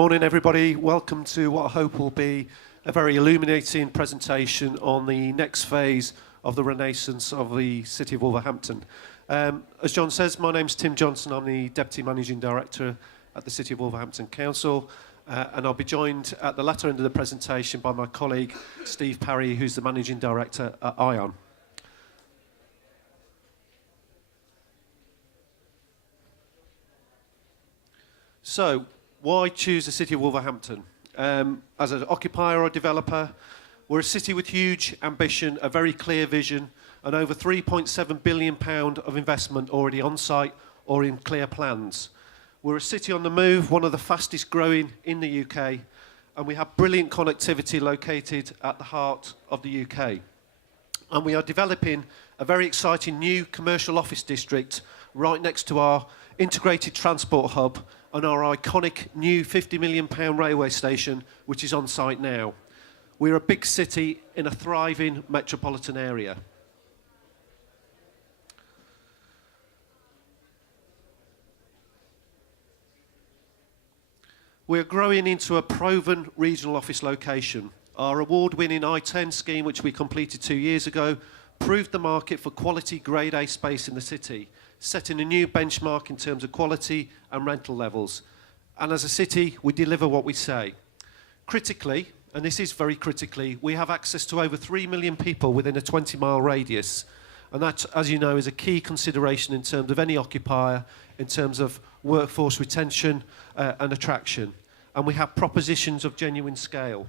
Morning everybody, welcome to what I hope will be a very illuminating presentation on the next phase of the renaissance of the City of Wolverhampton. As John says, my name's Tim Johnson, I'm the Deputy Managing Director at the City of Wolverhampton Council, and I'll be joined at the latter end of the presentation by my colleague Steve Parry, who's the Managing Director at ION. So, why choose the City of Wolverhampton? As an occupier or developer, we're a city with huge ambition, a very clear vision, and over £3.7 billion of investment already on site or in clear plans. We're a city on the move, one of the fastest growing in the UK, and we have brilliant connectivity located at the heart of the UK. And we are developing a very exciting new commercial office district right next to our integrated transport hub and our iconic new £50 million railway station, which is on site now. We're a big city in a thriving metropolitan area. We're growing into a proven regional office location. Our award-winning I-10 scheme, which we completed 2 years ago, proved the market for quality Grade A space in the city, setting a new benchmark in terms of quality and rental levels. And as a city, we deliver what we say. Critically, and this is very critically, we have access to over 3 million people within a 20-mile radius. And that, as you know, is a key consideration in terms of any occupier, in terms of workforce retention and attraction. And we have propositions of genuine scale.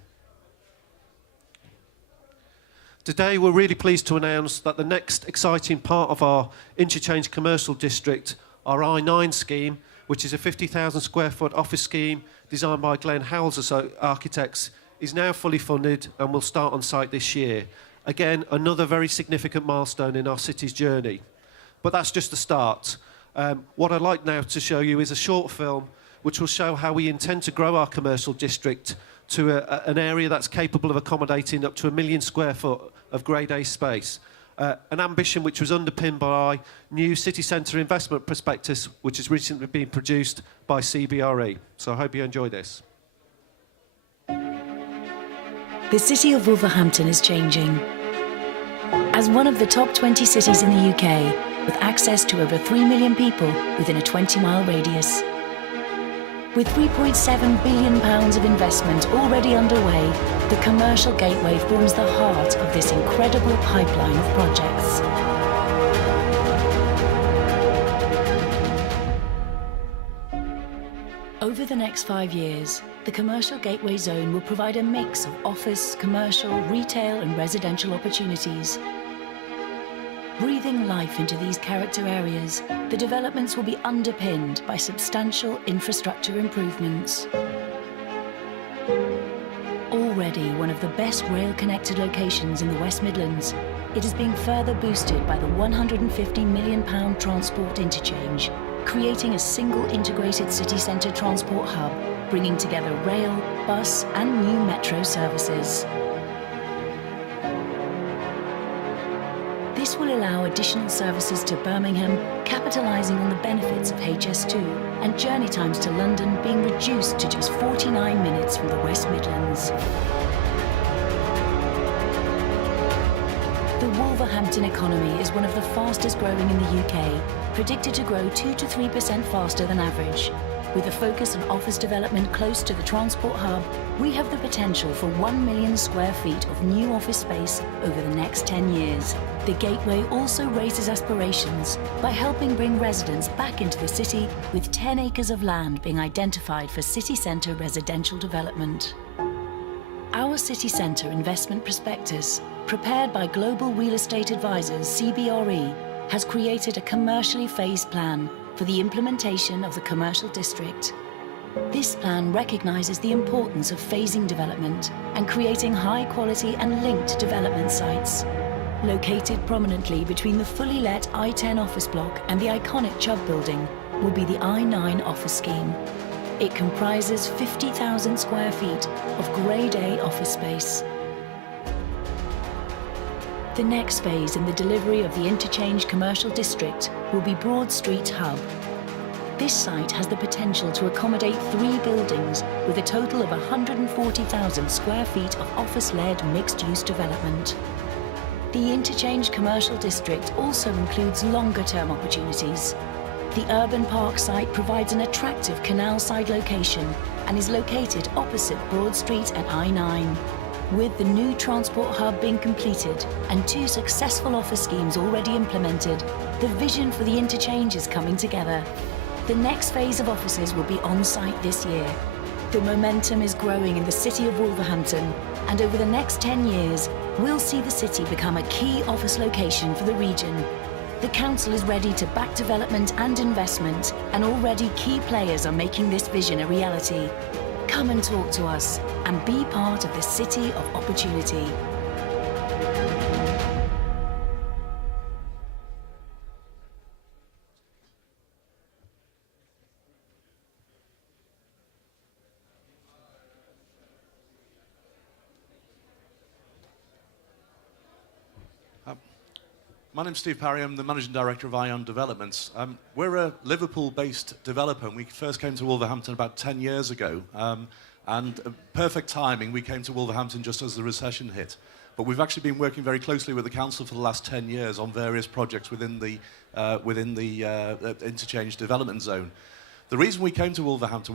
Today, we're really pleased to announce that the next exciting part of our interchange commercial district, our I-9 scheme, which is a 50,000 square foot office scheme designed by Glenn Howells Architects, is now fully funded and will start on site this year. Again, another very significant milestone in our city's journey. But that's just the start. What I'd like now to show you is a short film which will show how we intend to grow our commercial district to an area that's capable of accommodating up to 1 million square foot of Grade A space. An ambition which was underpinned by our new city centre investment prospectus, which has recently been produced by CBRE. So I hope you enjoy this. The City of Wolverhampton is changing. As one of the top 20 cities in the UK, with access to over 3 million people within a 20-mile radius. With £3.7 billion of investment already underway, the commercial gateway forms the heart of this incredible pipeline of projects. Over the next 5 years, the commercial gateway zone will provide a mix of office, commercial, retail and residential opportunities. Breathing life into these character areas, the developments will be underpinned by substantial infrastructure improvements. Already one of the best rail-connected locations in the West Midlands, it is being further boosted by the £150 million transport interchange, creating a single integrated city centre transport hub, bringing together rail, bus and new metro services. This will allow additional services to Birmingham, capitalising on the benefits of HS2, and journey times to London being reduced to just 49 minutes from the West Midlands. The Wolverhampton economy is one of the fastest growing in the UK, predicted to grow 2 to 3% faster than average. With a focus on office development close to the transport hub, we have the potential for 1 million square feet of new office space over the next 10 years. The Gateway also raises aspirations by helping bring residents back into the city, with 10 acres of land being identified for city centre residential development. Our city centre investment prospectus, prepared by global real estate advisors CBRE, has created a commercially phased plan for the implementation of the commercial district. This plan recognises the importance of phasing development and creating high-quality and linked development sites. Located prominently between the fully let I-10 office block and the iconic Chubb building will be the I-9 office scheme. It comprises 50,000 square feet of Grade A office space. The next phase in the delivery of the interchange commercial district will be Broad Street Hub. This site has the potential to accommodate 3 buildings with a total of 140,000 square feet of office-led mixed-use development. The Interchange Commercial District also includes longer-term opportunities. The Urban Park site provides an attractive canal-side location and is located opposite Broad Street and I-9. With the new transport hub being completed and 2 successful office schemes already implemented, the vision for the interchange is coming together. The next phase of offices will be on site this year. The momentum is growing in the city of Wolverhampton, and over the next 10 years, we'll see the city become a key office location for the region. The council is ready to back development and investment, and already key players are making this vision a reality. Come and talk to us and be part of the city of opportunity. My name's Steve Parry. I'm the Managing Director of Ion Developments. We're a Liverpool-based developer, and we first came to Wolverhampton about 10 years ago. Perfect timing, we came to Wolverhampton just as the recession hit. But we've actually been working very closely with the council for the last 10 years on various projects within the interchange development zone. The reason we came to Wolverhampton,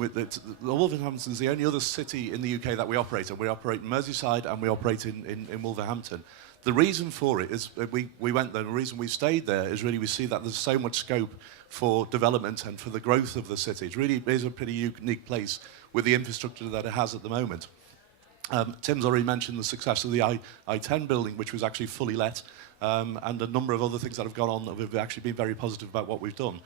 Wolverhampton is the only other city in the UK that we operate in. We operate in Merseyside and we operate in Wolverhampton. The reason for it is we went there. The reason we stayed there is really we see that there's so much scope for development and for the growth of the city. It really is a pretty unique place with the infrastructure that it has at the moment. Tim's already mentioned the success of the I-10 building, which was actually fully let, and a number of other things that have gone on that we've actually been very positive about what we've done.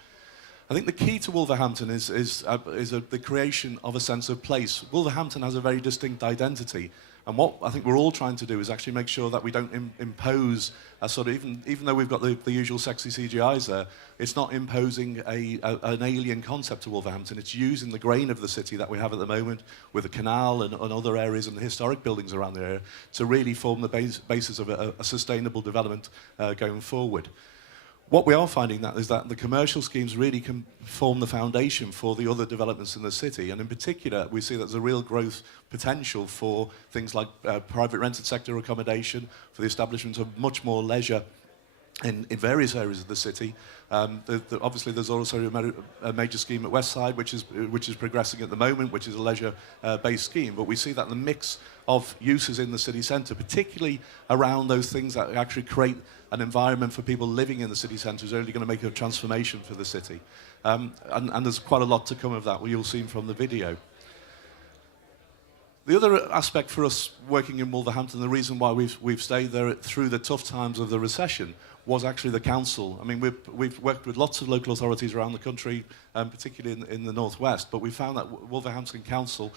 I think the key to Wolverhampton is the creation of a sense of place. Wolverhampton has a very distinct identity. And what I think we're all trying to do is actually make sure that we don't impose a sort of, even though we've got the usual sexy CGIs there, it's not imposing an alien concept to Wolverhampton. It's using the grain of the city that we have at the moment with the canal and other areas and the historic buildings around the area to really form the basis of a sustainable development going forward. What we are finding is that the commercial schemes really can form the foundation for the other developments in the city. And in particular, we see that there's a real growth potential for things like private rented sector accommodation, for the establishment of much more leisure in various areas of the city. Obviously, there's also a major scheme at Westside, which is progressing at the moment, which is a leisure-based scheme. But we see that the mix of uses in the city centre, particularly around those things that actually create an environment for people living in the city centre, is only going to make a transformation for the city. And there's quite a lot to come of that, you'll see from the video. The other aspect for us working in Wolverhampton, the reason why we've stayed there through the tough times of the recession, was actually the council. I mean, we've worked with lots of local authorities around the country, particularly in the northwest, but we found that Wolverhampton Council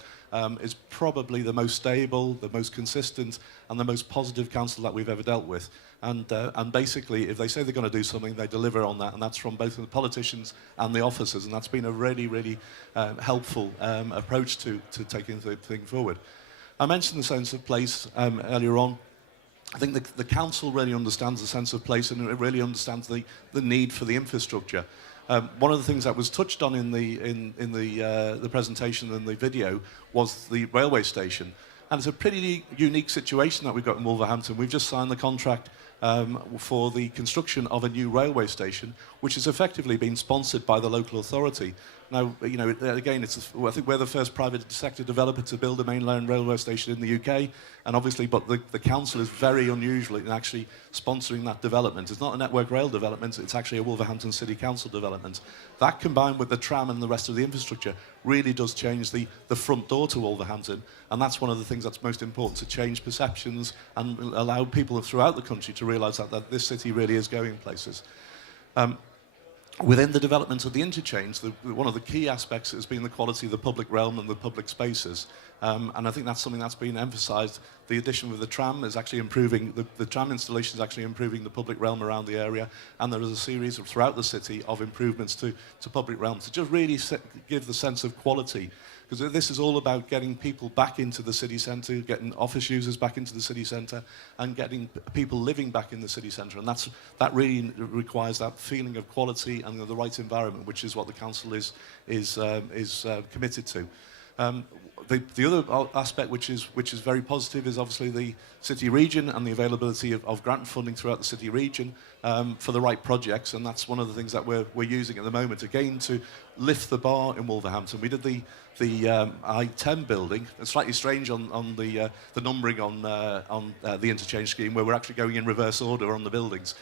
is probably the most stable, the most consistent, and the most positive council that we've ever dealt with. And basically, if they say they're going to do something, they deliver on that, and that's from both the politicians and the officers, and that's been a really, really helpful approach to taking the thing forward. I mentioned the sense of place earlier on. I think the council really understands the sense of place, and it really understands the need for the infrastructure. One of the things that was touched on in the presentation and the video was the railway station. And it's a pretty unique situation that we've got in Wolverhampton. We've just signed the contract for the construction of a new railway station, which has effectively been sponsored by the local authority. Now, you know, again, I think we're the first private sector developer to build a mainline railway station in the UK, and obviously, but the council is very unusual in actually sponsoring that development. It's not a Network Rail development, it's actually a Wolverhampton City Council development. That, combined with the tram and the rest of the infrastructure, really does change the front door to Wolverhampton, and that's one of the things that's most important, to change perceptions and allow people throughout the country to realise that this city really is going places. Within the development of the interchange, one of the key aspects has been the quality of the public realm and the public spaces. And I think that's something that's been emphasised. The addition of the tram is actually improving, the tram installation is actually improving the public realm around the area, and there is a series throughout the city of improvements to public realm to just really give the sense of quality. Because because this is all about getting people back into the city centre, getting office users back into the city centre, and getting people living back in the city centre. And that really requires that feeling of quality and the right environment, which is what the council is committed to. The other aspect which is very positive is obviously the city region and the availability of grant funding throughout the city region for the right projects, and that's one of the things that we're using at the moment, again, to lift the bar in Wolverhampton. We did the I-10 building. It's slightly strange on the numbering on the interchange scheme, where we're actually going in reverse order on the buildings.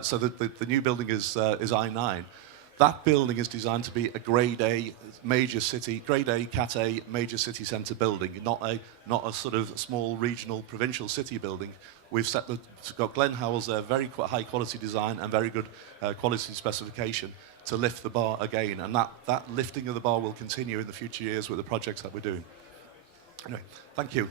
So the new building is I-9. That building is designed to be a Grade A major city, Grade A, Cat A major city centre building, not a sort of small regional provincial city building. We've got Glenn Howells there, very high quality design and very good quality specification to lift the bar again. And that lifting of the bar will continue in the future years with the projects that we're doing. Anyway, thank you.